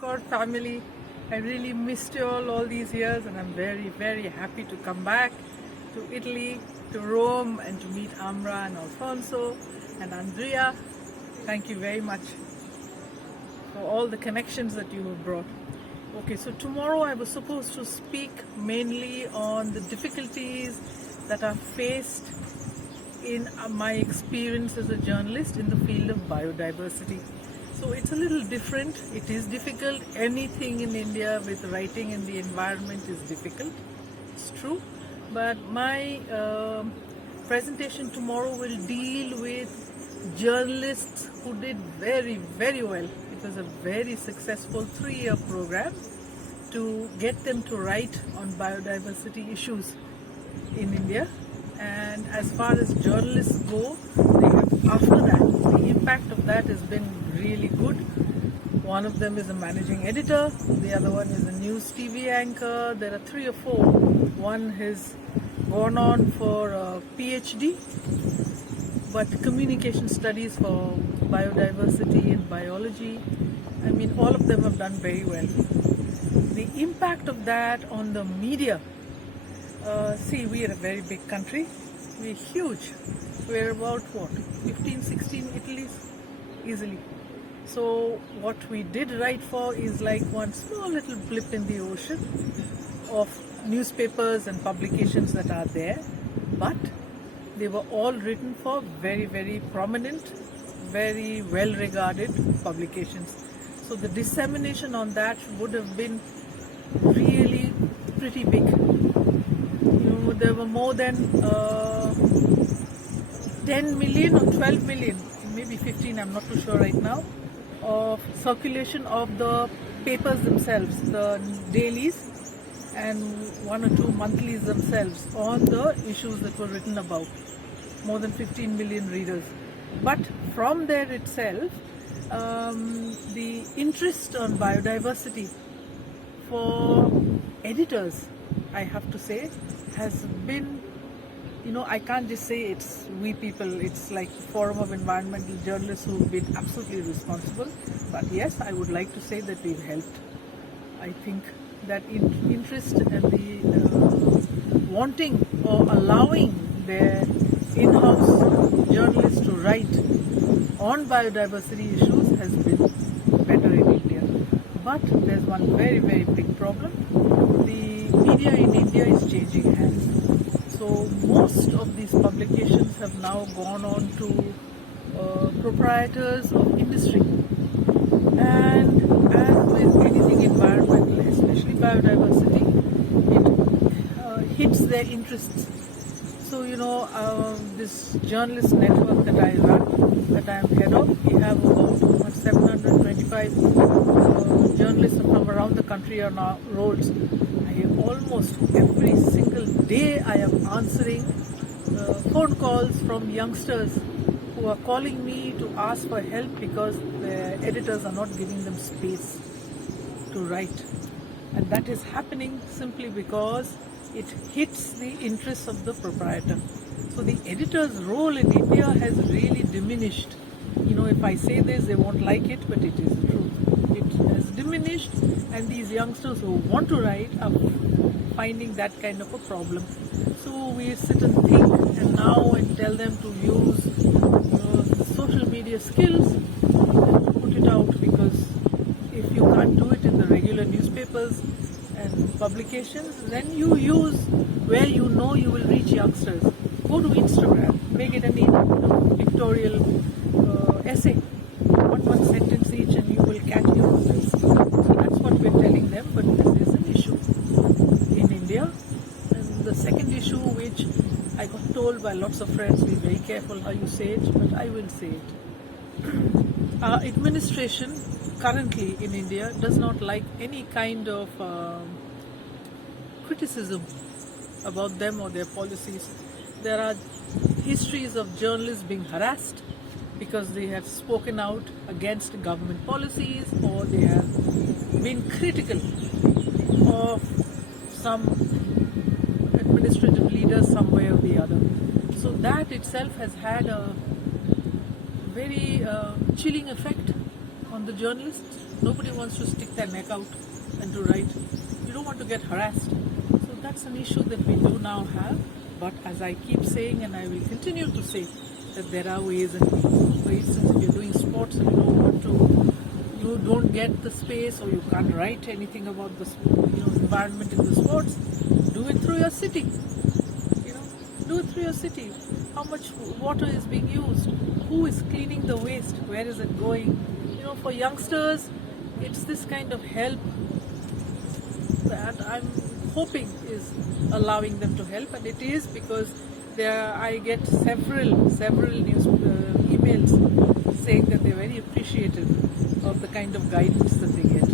God family, I really missed you all these years, and I'm very, very happy to come back to Italy, to Rome, and to meet Amra and Alfonso and Andrea. Thank you very much for all the connections that you have brought. Okay, so tomorrow I was supposed to speak mainly on the difficulties that are faced in my experience as a journalist in the field of biodiversity. So it's a little different. It is difficult. Anything in India with writing in the environment is difficult. It's true. But my presentation tomorrow will deal with journalists who did very, very well. It was a very successful 3-year program to get them to write on biodiversity issues in India. And as far as journalists go, after that, the impact of that has been really good. One of them is a managing editor, the other one is a news TV anchor. There are 3 or 4. One has gone on for a PhD, but communication studies for biodiversity and biology. I mean, all of them have done very well. The impact of that on the media, see, we are a very big country. We're huge. We're about, 15, 16 Italy's easily. So what we did write for is like one small little blip in the ocean of newspapers and publications that are there. But they were all written for very, very prominent, very well-regarded publications. So the dissemination on that would have been really pretty big. There were more than 10 million or 12 million, maybe 15, I'm not too sure right now, of circulation of the papers themselves, the dailies and 1 or 2 monthlies themselves on the issues that were written about. More than 15 million readers. But from there itself, the interest on biodiversity for editors, I have to say, has been, I can't just say it's we people, it's like Forum of Environmental Journalists who've been absolutely responsible. But yes, I would like to say that we've helped. I think that interest and the wanting or allowing their in-house journalists to write on biodiversity issues has been better in India. But there's one very, very big problem. The media in India is changing hands. So most of these publications have now gone on to proprietors of industry. And as with anything environmental, especially biodiversity, it hits their interests. So, this journalist network that I run, that I am head of, we have about 725 journalists from around the country on our roles. Almost every single day I am answering phone calls from youngsters who are calling me to ask for help because their editors are not giving them space to write. And that is happening simply because it hits the interests of the proprietor. So the editor's role in India has really diminished. If I say this, they won't like it, but it is true. It has diminished, and these youngsters who want to write are finding that kind of a problem. So we sit and think and tell them to use the social media skills and put it out, because if you can't do it in the regular newspapers and publications, then you use where you will reach youngsters. Go to Instagram, make it a pictorial essay, one sentence each, and you will catch youngsters. So that's what we're telling them, but this is an issue in India. And the second issue, which I got told by lots of friends, be very careful how you say it, but I will say it. Our administration currently in India does not like any kind of criticism about them or their policies. There are histories of journalists being harassed because they have spoken out against government policies, or they have been critical of some administrative leaders some way or the other. So that itself has had a very chilling effect on the journalists. Nobody wants to stick their neck out and to write. You don't want to get harassed. So that's an issue that we do now have. But as I keep saying, and I will continue to say, that there are ways and means. For instance, if you're doing sports and you don't get the space, or you can't write anything about the environment in the sports, do it through your city. Do it through your city. How much water is being used? Who is cleaning the waste? Where is it going? For youngsters, it's this kind of help that I'm hoping is allowing them to help, and it is, because I get several news emails saying that they're very appreciative of the kind of guidance that they get.